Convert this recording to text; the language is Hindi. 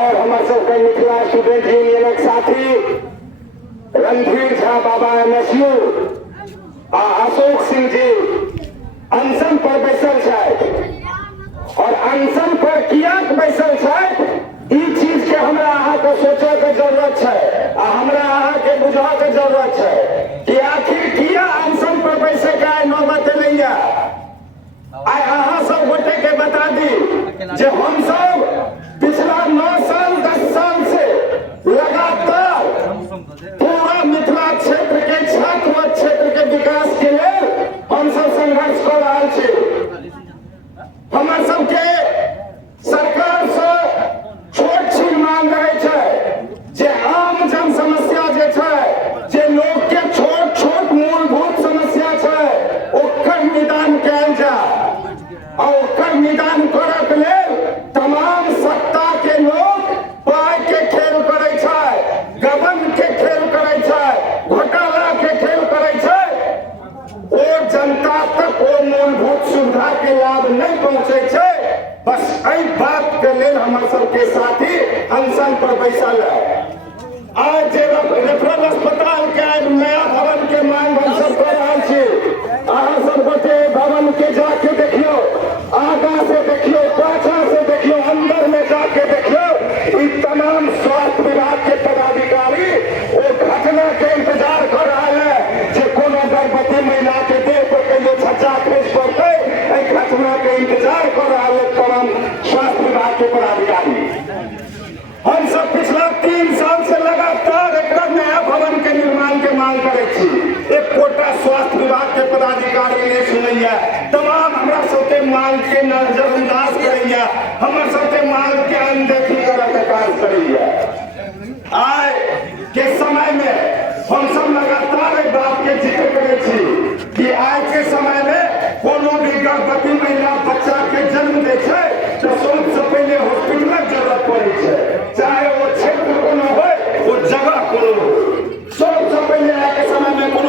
और हमारे सबके मिथिला स्टूडेंट यूनियन साथी रणधीर झा बाबा MSU आ अशोक सिंह जी अनशन पर बैसल छथि और अनशन पर कियाक बैसल छथि ई चीज के हमरा अहाँ के सोचे के जरूरत है आ हमरा अहाँ के बुझा के जरूरत है कि आखिर किया अनशन पर बैसे के आइ नौबत एलैया। आइ अहाँ सब गोटे के बता दी जे हम सब पिछला 9 साल 10 साल से लगातार पूरा मिथिला क्षेत्र के छात्र व क्षेत्र के विकास के लिए हम सब संघर्ष कर रहा छी। हमर सबके सरकार से छोट छीन मांग रहे छै जे आम जन समस्या जे छै जे लोग के छोट छोट मूलभूत समस्या छै ओकर निदान कैल जाय और ओकर निदान करय के लेल तमाम सत्ता के लोग पाई के खेल करे छै, गबन के खेल करे छै, घोटाला के खेल करे छै। ओ जनता तक ओ मूलभूत सुविधा के लाभ नहीं पहुंचे छै। बस एहि बात के लेल हमर सबके साथी अनशन पर बैसल है। आज जे रेफरल अस्पताल के नया भवन के मांग हम सब कर रहल छी, अहाँ सब गोटे भवन के जाके देखियो, आगा से देखियो, पाछा से देखियो, अंदर में जाके देखियो। ई तमाम स्वास्थ्य विभाग के पदाधिकारी ओ घटना के इंतजार कर रहा है जे कोनो गर्भवती महिला के देह पर कहियो छज्जा खसि पड़तै। एहि घटना के इंतजार कर रहा है तमाम स्वास्थ्य विभाग के पदाधिकारी। हम सब पिछला 3 साल से लगातार एक नया भवन के निर्माण के मांग करे छी। एक कोटा स्वास्थ्य विभाग के पदाधिकारी ने सुनैया, तमाम हमरा सबके मांग के नजरअंदाज करैया, हमर सबके मांग के अनदेखी करय के काज करैया। आइ के समय में हम सब लगातार एक बात के जिक्र करे छी कि आज के समय में कोनो भी गर्भवती महिला बच्चा के जन्म दे छै